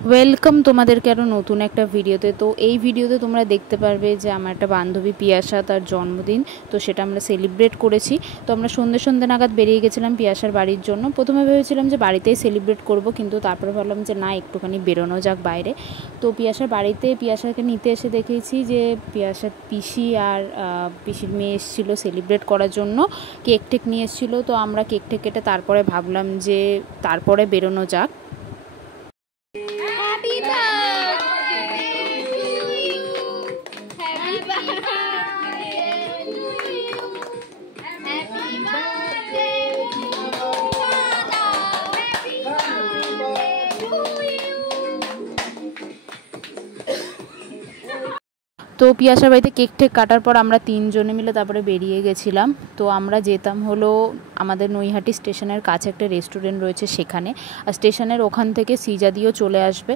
Welcome তোমাদেরকে আরও নতুন একটা ভিডিওতে। তো এই ভিডিওতে তোমরা দেখতে পারবে যে আমার একটা বান্ধবী পিয়াসা, তার জন্মদিন, তো সেটা আমরা সেলিব্রেট করেছি। তো আমরা সন্ধ্যে সন্ধ্যে নাগাদ বেরিয়ে গেছিলাম পিয়াসার বাড়ির জন্য। প্রথমে ভেবেছিলাম যে বাড়িতেই সেলিব্রেট করব, কিন্তু তারপরে ভাবলাম যে না, একটুখানি বেরোনো যাক বাইরে। তো পিয়াসার বাড়িতে পিয়াসাকে নিতে এসে দেখেছি যে পিয়াসার পিসি আর পিসির মেয়ে এসেছিলো সেলিব্রেট করার জন্য, কেক টেক নিয়ে এসেছিলো। তো আমরা কেক টেক কেটে তারপরে ভাবলাম যে তারপরে বেরোনো যাক। Happy birthday to you. Happy birthday to you. Happy birthday to Mala. Happy birthday to you. তো পিয়াসার বাড়িতে কেক টেক কাটার পর আমরা তিনজনে মিলে তারপরে বেরিয়ে গেছিলাম। তো আমরা যেতাম হলো আমাদের নৈহাটি স্টেশনের কাছে একটা রেস্টুরেন্ট রয়েছে সেখানে, আর স্টেশনের ওখান থেকে সিজাদিও চলে আসবে।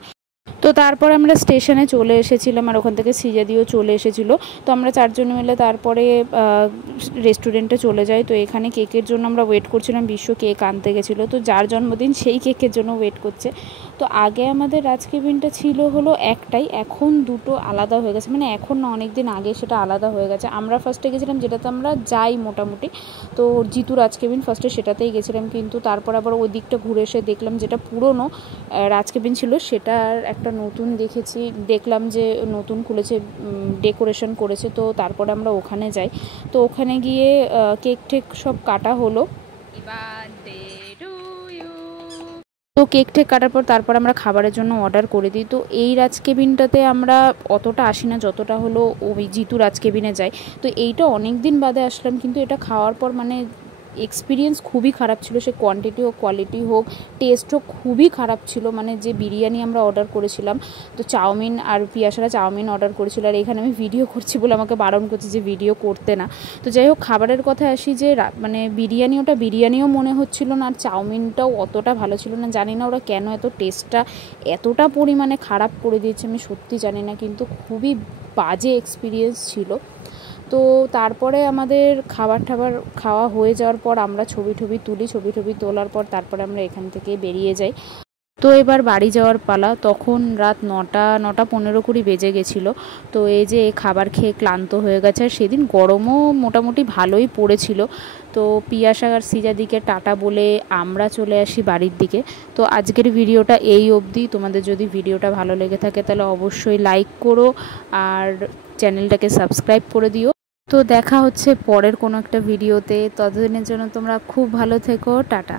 তো তারপর আমরা স্টেশনে চলে এসেছিলাম, আর ওখান থেকে সিজাদিও চলে এসেছিলো। তো আমরা চারজনে মিলে তারপরে রেস্টুরেন্টে চলে যাই। তো এখানে কেকের জন্য আমরা ওয়েট করছিলাম, বিশ্ব কেক আনতে গেছিলো, তো যার জন্মদিন সেই কেকের জন্য ওয়েট করছে। তো আগে আমাদের রাজকেবিনটা ছিল হলো একটাই, এখন দুটো আলাদা হয়ে গেছে, মানে এখন না, অনেক দিন আগে সেটা আলাদা হয়ে গেছে। আমরা ফার্স্টে গেছিলাম যেটাতে আমরা যাই মোটামুটি, তো জিতু রাজকেবিন ফার্স্টে সেটাতেই গেছিলাম, কিন্তু তারপর আবার ওই দিকটা ঘুরে এসে দেখলাম যেটা পুরনো রাজকেবিন ছিল সেটার একটা নতুন দেখলাম যে নতুন খুলেছে, ডেকোরেশন করেছে। তো তারপরে আমরা ওখানে যাই। তো ওখানে গিয়ে কেক টেক সব কাটা হলো। তো কেক টেক কাটার পর তারপর আমরা খাবারের জন্য অর্ডার করে দিই। তো এই রাজকেবিনটাতে আমরা অতটা আসি না যতটা হলো ওই জিতু রাজকেবিনে যাই। তো এইটা অনেক দিন বাদে আসলাম, কিন্তু এটা খাওয়ার পর মানে এক্সপিরিয়েন্স খুবই খারাপ ছিল। সে কোয়ান্টিটি হোক, কোয়ালিটি হোক, টেস্ট হোক, খুবই খারাপ ছিল। মানে যে বিরিয়ানি আমরা অর্ডার করেছিলাম, তো চাউমিন আর পিয়াসারা চাউমিন অর্ডার করেছিল, আর এখানে আমি ভিডিও করছি বলে আমাকে বারণ করছে যে ভিডিও করতে না। তো যাই হোক, খাবারের কথায় আসি যে মানে ওটা বিরিয়ানিও মনে হচ্ছিল না, আর চাউমিনটাও অতটা ভালো ছিল না। জানি না ওরা কেন এত টেস্টটা এতটা পরিমাণে খারাপ করে দিয়েছে, আমি সত্যি জানি না, কিন্তু খুবই বাজে এক্সপিরিয়েন্স ছিল। তো তারপরে আমাদের খাবার খাওয়া হয়ে যাওয়ার পর আমরা ছবি টবি তোলার পর তারপরে আমরা এখান থেকে বেরিয়ে যাই। তো এবার বাড়ি যাওয়ার পালা। তখন রাত 9:15 বেজে গেছিলো। তো এই যে খাবার খেয়ে ক্লান্ত হয়ে গেছে, আর সেদিন গরমও মোটামুটি ভালোই পড়েছিল। তো পিয়াসা আর সিজাদিকে টাটা বলে আমরা চলে আসি বাড়ির দিকে। তো আজকের ভিডিওটা এই অবধি। তোমাদের যদি ভিডিওটা ভালো লেগে থাকে তাহলে অবশ্যই লাইক করো আর চ্যানেলটাকে সাবস্ক্রাইব করে দিও। তো দেখা হচ্ছে পরের কোনো একটা ভিডিওতে। ততদিনের জন্য তোমরা খুব ভালো থেকো। টাটা।